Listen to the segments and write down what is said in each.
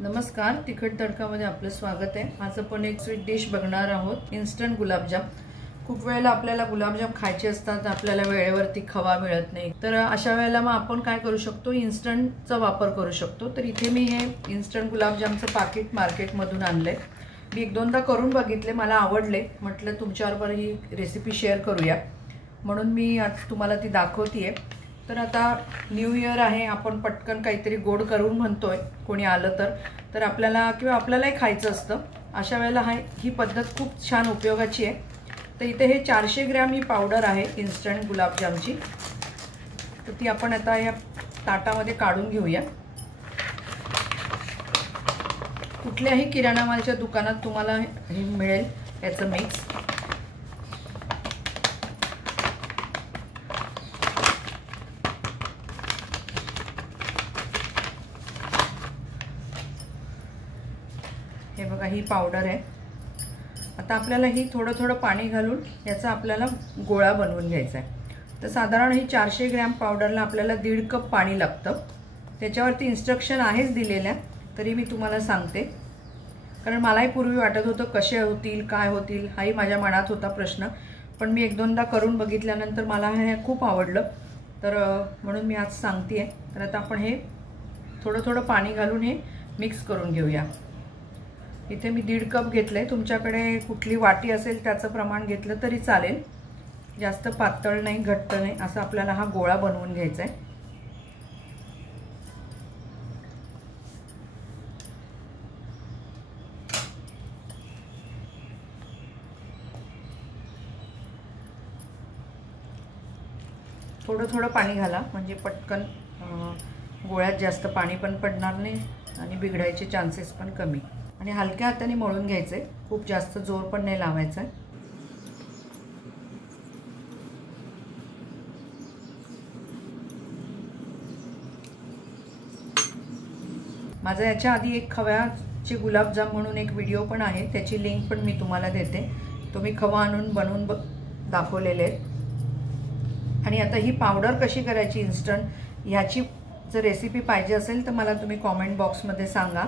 नमस्कार, तिखट तडकामध्ये आपलं स्वागत आहे। आज आपण एक स्वीट डिश बघणार आहोत, इन्स्टंट गुलाबजाम। खूप वेळेला आपल्याला गुलाबजाम खायचे असतात, आपल्याला वेळेवरती खवा मिळत नाही, तर अशा वेळेला मग आपण काय करू शकतो, इन्स्टंटचा वापर करू शकतो। तर इथे मी हे इन्स्टंट गुलाबजामचं पाकिट मार्केटमधून आणलंय। मी एक दोनदा करून बघितले, मला आवडले, म्हटलं तुमच्याबरोबर ही रेसिपी शेअर करूया, म्हणून मी आज तुम्हाला ती दाखवतेय। तर आता न्यू इयर आहे, आपण पटकन काहीतरी गोड करून म्हणतोय, कोणी आलं तर आपल्याला किंवा आपल्यालाही खायचं असतं, अशा वेळेला ही पद्धत खूप छान उपयोगाची आहे। तर इथे हे 400 ग्रॅम ही पावडर आहे इन्स्टंट गुलाबजामची। तर ती आपण आता या ताटामध्ये काढून घेऊया। कुठल्याही किराणा मालाच्या दुकानात तुम्हाला हे मिळेल, याचं मिक्स। हे बघा, ही पावडर आहे। आता आपल्याला ही थोडं पाणी घालून याचा आपल्याला गोळा बनवून घ्यायचा आहे। तर साधारण ही 400 ग्रॅम पावडरला आपल्याला 1.5 कप पाणी लागतं। त्याच्यावरती इन्स्ट्रक्शन आहेच दिलेल्या, तरी मी तुम्हाला सांगते, कारण मलाही पूर्वी वाटत होतं कसे होतील काय होतील, हाही माझ्या मनात होता प्रश्न, पण मी एक दोनदा करून बघितल्यानंतर मला हे खूप आवडलं, तर म्हणून मी आज सांगते। तर आता आपण हे थोडं पाणी घालून हे मिक्स करून घेऊया। इथे मी 1.5 कप घेतले, तुमच्याकडे कुठली वाटी असेल त्याचं प्रमाण घेतलं तरी चालेल। जास्त पातळ नाही, घट्ट नाही, असं आपल्याला हा गोळा बनवून घ्यायचा आहे। थोडं पाणी घाला, म्हणजे पटकन गोळ्यात जास्त पाणी पण पडणार नाही आणि बिघडायचे चान्सेस पण कमी। आणि हलक्या हाताने मळून घ्यायचे, खूप जास्त जोर पण नाही लावायचा। माझा याच्या आधी एक खव्याचे गुलाबजाम म्हणून एक व्हिडिओ पण आहे, त्याची लिंक पण मी तुम्हाला देते। तो मी खवा आणून बनवून दाखवलेले आहे। आणि आता ही पावडर कशी करायची इन्स्टंट, ह्याची जर रेसिपी पाहिजे असेल तर मला तुम्ही कमेंट बॉक्समध्ये सांगा,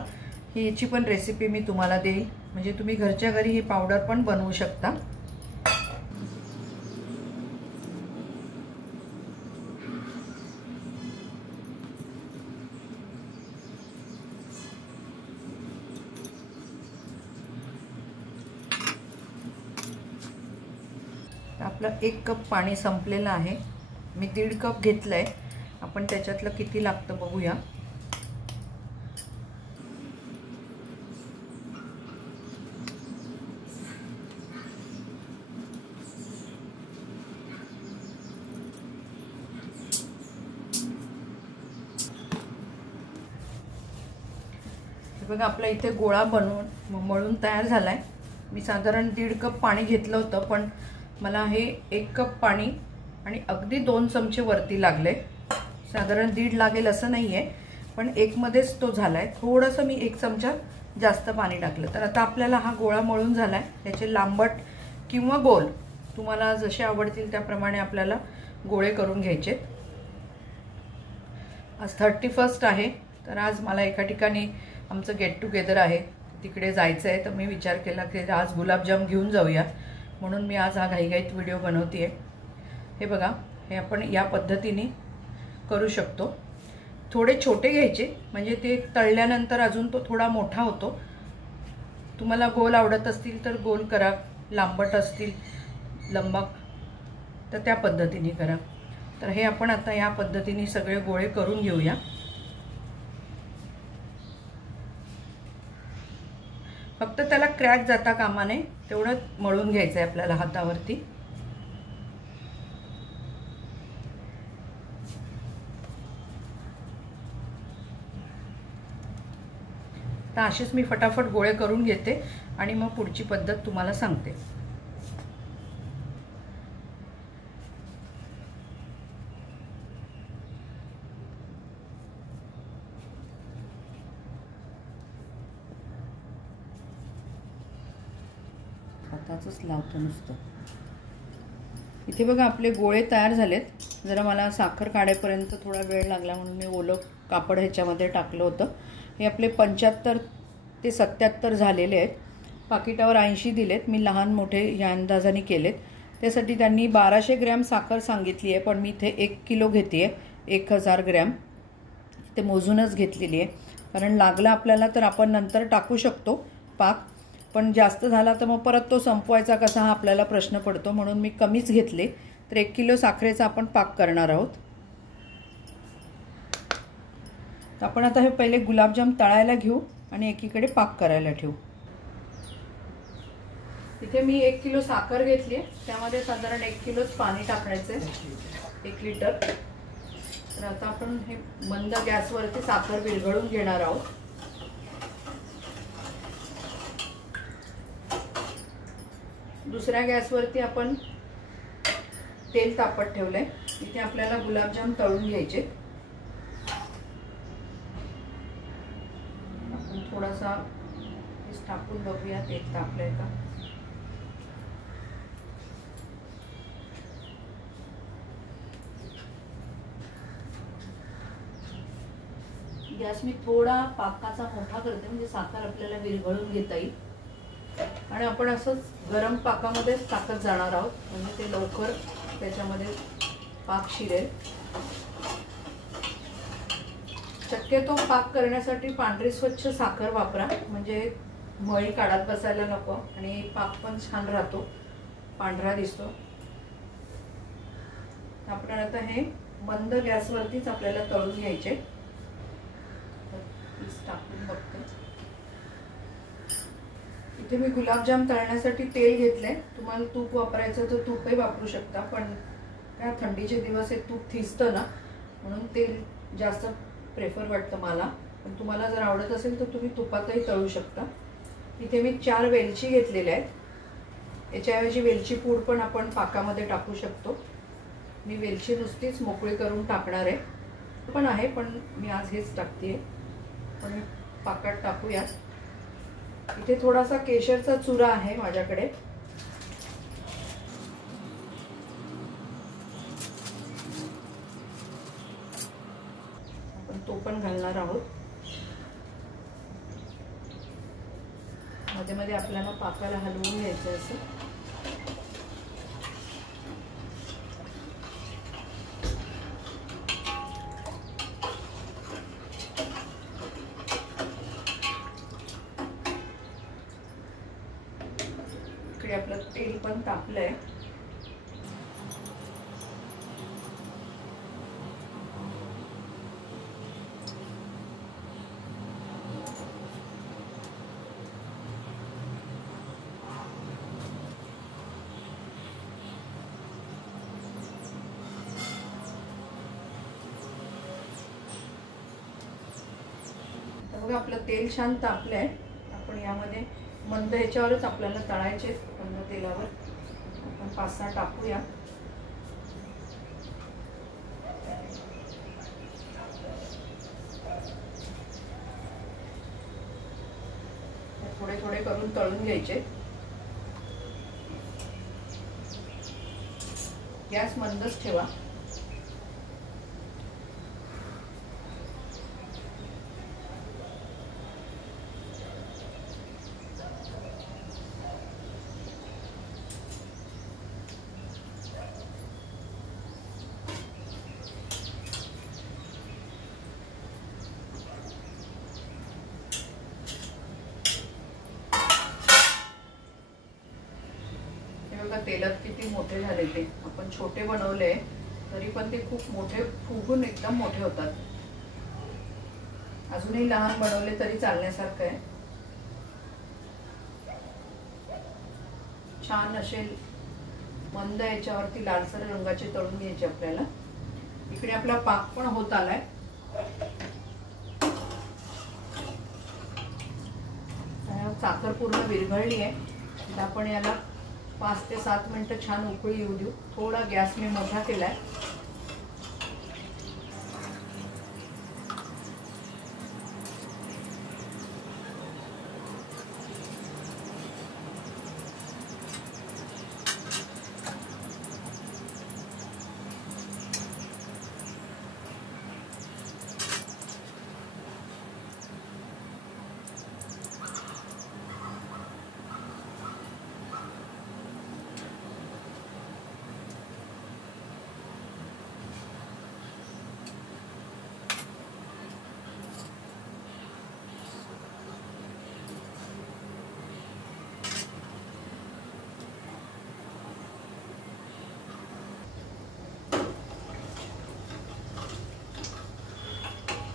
हीची पण रेसिपी मी तुम्हाला देईल, म्हणजे तुम्ही घरच्या घरी ही पावडर पण बनवू शकता। आपलं 1 कप पाणी संपलेलं आहे, मी 1.5 कप घेतलंय। आपण त्याच्यातलं किती लागतं बघूया। बघा, आपला इथे गोळा बनवून मळून तयार झालाय। मी साधारण 1.5 कप पाणी घेतलं होतं, पण मला हे 1 कप पाणी आणि अगदी 2 चमचे वरती लागले। साधारण 1.5 लागेल असं नाहीये, पण 1 मध्येच तो झालाय। थोडंसं मी 1 चमचा जास्त पाणी टाकलं। तर आता आपल्याला हा गोळा मळून झालाय। त्याचे लांबट किंवा गोल तुम्हाला जसे आवडतील त्याप्रमाणे आपल्याला गोळे करून घ्यायचे। आज 31 आहे, तर आज मला एका ठिकाणी आमचं गेट टुगेदर आहे, तिकडे जायचं आहे। तर मी विचार केला की आज गुलाबजाम घेऊन जाऊया, म्हणून मी आज हा घाईघाईत व्हिडिओ बनवतेय। हे बघा, हे आपण या पद्धतीने करू शकतो। थोडे छोटे घ्यायचे, म्हणजे ते तळल्यानंतर अजून तो थोडा मोठा होतो। तुम्हाला गोल आवडत असतील तर गोल करा, लांबट असतील लंबक तर त्या पद्धतीने करा। तर हे आपण आता या पद्धतीने सगळे गोळे करून घेऊया। फक्त त्याला क्रॅक जाता कामा नये, तेवढं मळून घ्यायचं आहे आपल्याला हातावरती। तर अशीच मी फटाफट गोळे करून घेते आणि मग पुढची पद्धत तुम्हाला सांगते। हाताचंच लावतो नुसतं। इथे बघा, आपले गोळे तयार झालेत। जरा मला साखर काढेपर्यंत थोडा वेळ लागला, म्हणून मी ओलं कापड ह्याच्यामध्ये टाकलं होतं, हे आपले 75 ते 77 झालेले आहेत. पाकिटावर 80 दिलेत. मी लहान मोठे या अंदाजाने केलेत. त्यासाठी त्यांनी 1200 ग्रॅम साखर सांगितली आहे, पण मी इथे 1 किलो घेते आहे. 1000 ग्रॅम ते मोजूनच घेतलेली आहे. कारण लागला आपल्याला तर आपण नंतर टाकू शकतो पाक, पण जास्त झाला तर मग परत तो संपवायचा कसा हा आपल्याला प्रश्न पडतो. म्हणून मी कमीच घेतले. तर 1 किलो साखरेचा आपण पाक करणार आहोत. तर आपण आता हे पहिले गुलाबजाम तळायला घेऊ आणि एकीकडे पाक करायला ठेवू. इथे मी 1 किलो साखर घेतली आहे. त्यामध्ये साधारण 1 किलोच पाणी टाकायचं आहे, 1 लिटर. तर आता आपण हे मंद गॅसवरती साखर विरघळून घेणार आहोत. दुसऱ्या गॅसवरती आपण तेल तापत ठेवलंय. इथे आपल्याला गुलाबजाम तळून घ्यायचे. आपण थोडासा टाकून बघूया तेल तापलंय का. गॅस मी थोडा पाकाचा मोठा करते, म्हणजे साखर आपल्याला विरघळून घेता येईल. आणि आपण असंच गरम पाकामध्येच टाकत जाणार आहोत, म्हणजे ते लवकर त्याच्यामध्ये पाक शिरेल. शक्यतो पाक करण्यासाठी पांढरी स्वच्छ साखर वापरा, म्हणजे मळी काढत बसायला नको आणि पाक पण छान राहतो, पांढरा दिसतो. आपण आता हे मंद गॅसवरतीच आपल्याला तळून घ्यायचे. टाकून बघते. इथे मी गुलाबजाम तळण्यासाठी तेल घेतलंय. तुम्हाला तूप वापरायचं तर तूपही वापरू शकता, पण काय थंडीचे दिवस आहे, तूप थिजतं ना, म्हणून तेल जास्त प्रेफर वाटतं मला. पण तुम्हाला जर आवडत असेल तर तुम्ही तुपातही तळू शकता. इथे मी 4 वेलची घेतलेल्या आहेत. याच्याऐवजी वेलची पूड पण आपण पाकामध्ये टाकू शकतो. मी वेलची नुसतीच मोकळी करून टाकणार आहे, पण आहे, पण मी आज हेच टाकते. पण पाकात टाकूया. इथे थोडासा केशरचा चुरा आहे माझ्याकडे. आपण तो पण घालणार आहोत. मध्ये मध्ये आपल्याला पाकाला हलवून घ्यायचं असं. आपलं तेल पण तापलंय. बघा आपलं तेल छान तापलंय. आपण यामध्ये मंद ह्याच्यावरच आपल्याला तळायचे. मंद तेलावर आपण 5-6 टाकूया. थोडे थोडे करून तळून घ्यायचे. गॅस मंदच ठेवा. तेलात किती मोठे झाले ते. आपण छोटे बनवले तरी पण ते खूप मोठे फुगून एकदम मोठे होतात. अजूनही लहान बनवले तरी चालण्यासारखं आहे. छान असे मंद याच्यावरती लालसर रंगाचे तळून घ्यायचे आपल्याला. इकडे आपला पाक पण होत आलाय. साखर पूर्ण विरघळली आहे. आता आपण याला 5 ते 7 मिनिटं छान उकळी येऊ देऊ. थोडा गॅस मी मोठा केलाय.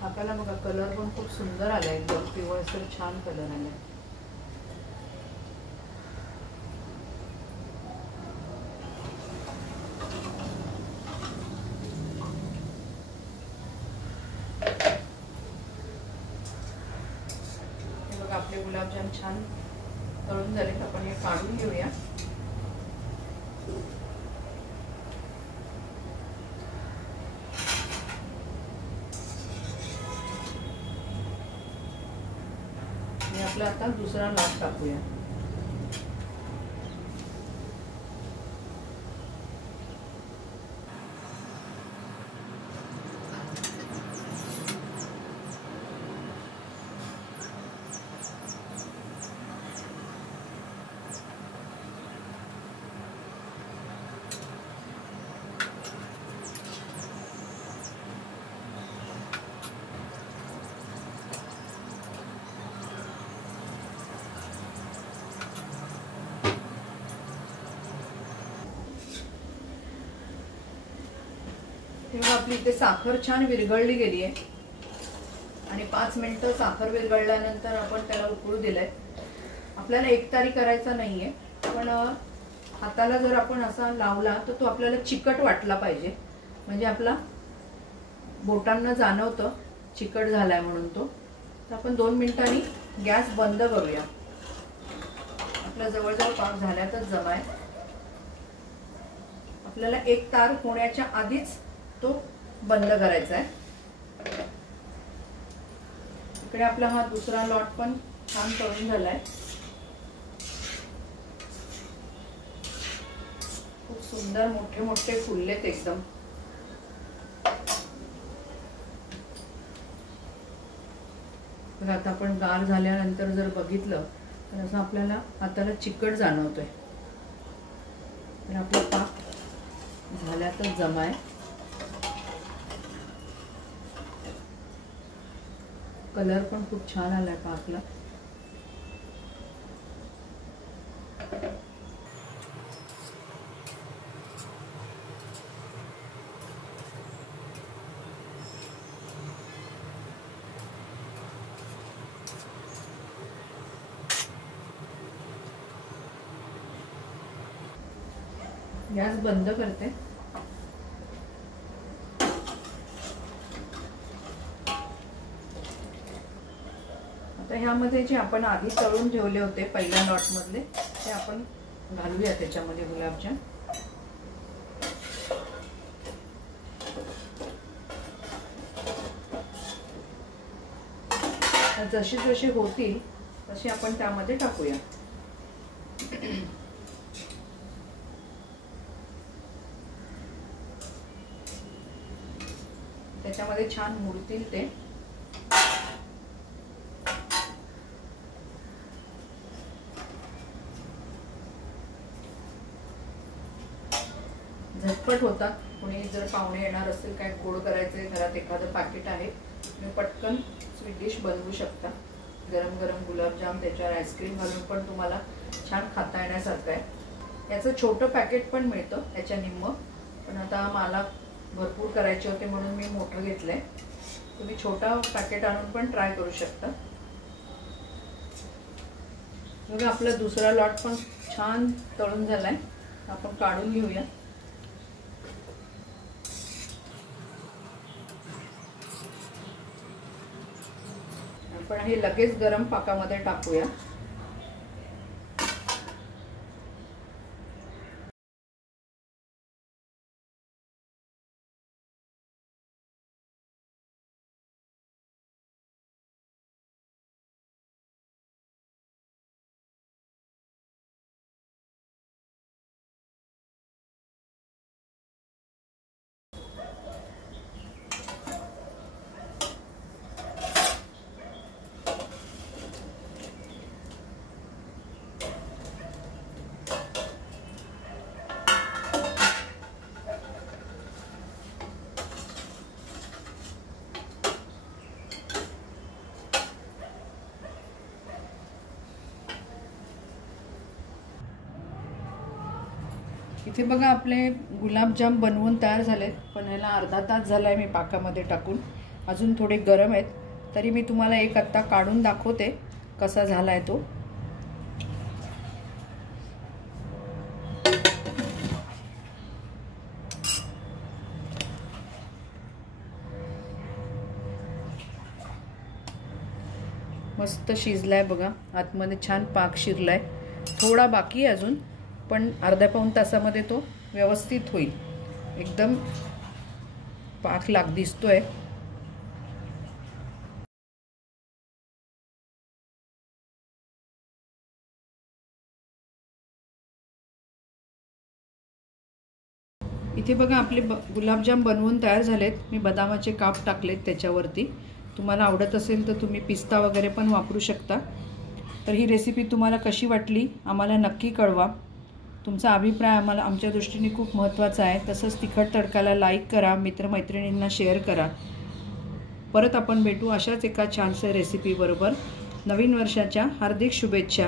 आपल्याला बघा कलर पण खूप सुंदर आला, एकदम पिवळसर छान कलर आला. हे बघा आपले गुलाबजाम छान तळून झाले. आपण हे काढून घेऊया. आपला आता दुसरा लाट टाकूया. आपली इथे साखर छान विरघळली गेली आहे आणि 5 मिनिटं साखर विरघळल्यानंतर आपण त्याला उकळू दिलंय. आपल्याला एकतारी करायचा नाहीये, पण हाताला जर आपण असा लावला तर तो आपल्याला चिकट वाटला पाहिजे, म्हणजे आपला बोटांना जाणवतं चिकट झालाय म्हणून तो. तर आपण 2 मिनिटांनी गॅस बंद करूया. आपला जवळजवळ पाक झाल्यातच जमाय. आपल्याला एक तार होण्याच्या आधीच तो बंद करायचा आहे. इकडे आपला हा दुसरा लॉट पण छान तळून झालाय. खूप सुंदर मोठे मोठे फुललेत एकदम. तर आता आपण गार झाल्यानंतर जर बघितलं तर असं आपल्याला हाताला चिकट जाणवतोय. तर आपला पाक झाल्यातच जमाय. कलर पण खूप छान आलाय पाकला. गॅस बंद करते. आता ह्यामध्ये जे आपण आधी तळून ठेवले होते पहिल्या लॉट मधले ते आपण घालूया त्याच्यामध्ये गुलाबजाम. जसे जसे होतील तसे आपण त्यामध्ये टाकूया. त्याच्यामध्ये छान मुरतील ते. झटपट होतात. कोणी जर पाहुणे येणार असेल, काय गोड करायचे घरात, एखादं पॅकेट आहे, तुम्ही पटकन स्वीट डिश बनवू शकता. गरम गरम गुलाबजाम त्याच्यावर आईस्क्रीम घालून पण तुम्हाला छान खाता येण्यासारखं आहे. याचं छोटं पॅकेट पण मिळतं, याच्या निम्म. पण आता मला भरपूर करायचे होते म्हणून मी मोठं घेतलंय. तुम्ही छोटा पॅकेट आणून पण ट्राय करू शकता. बघा आपला दुसरा लॉट पण छान तळून झालाय. आपण काढून घेऊया. आपण हे लगेच गरम पाकामध्ये टाकूया. इथे बघा आपले गुलाबजाम बनवून तयार झालेत. पण ह्याला अर्धा तास झालाय मी पाकामध्ये टाकून. अजून थोडे गरम आहेत, तरी मी तुम्हाला एक आत्ता काढून दाखवते कसा झालाय तो. मस्त शिजलाय बघा, आतमध्ये छान पाक शिरलाय. थोडा बाकी आहे अजून, पण अर्ध्या पाऊण तासामध्ये तो व्यवस्थित होईल. एकदम पाक दिसतोय. इथे बघा आपले गुलाबजाम बनवून तयार झालेत. मी बदामाचे काप टाकलेत त्याच्यावरती. तुम्हाला आवडत असेल तर तुम्ही पिस्ता वगैरे पण वापरू शकता. तर ही रेसिपी तुम्हाला कशी वाटली आम्हाला नक्की कळवा. तुमचा अभिप्राय आम्हाला आमच्या दृष्टीने खूप महत्त्वाचा आहे. तसंच तिखट तडकाला लाईक करा, मित्रमैत्रिणींना शेअर करा. परत आपण भेटू अशाच एका छानशा रेसिपीबरोबर. नवीन वर्षाच्या हार्दिक शुभेच्छा.